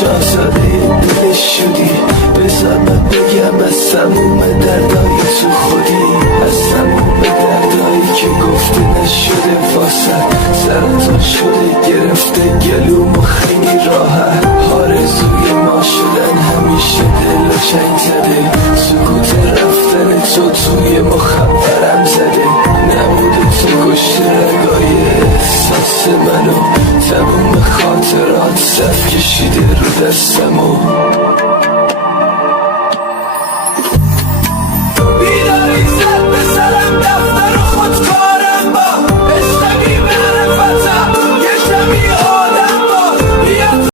شاهزاده دلش شدی، بذار من بگم از تموم دردای تو خودی، از تموم دردایی که گفته نشده واسه سرطان شده گرفته گلوم و خیلی راحت آرزوی ما شدن همیشه دل و چنگ زده، سکوت رفتن تو توی مخبرم زده، نبود تو کشته رگای احساس منو، تموم خاطرات صف کشیده رو دستمو.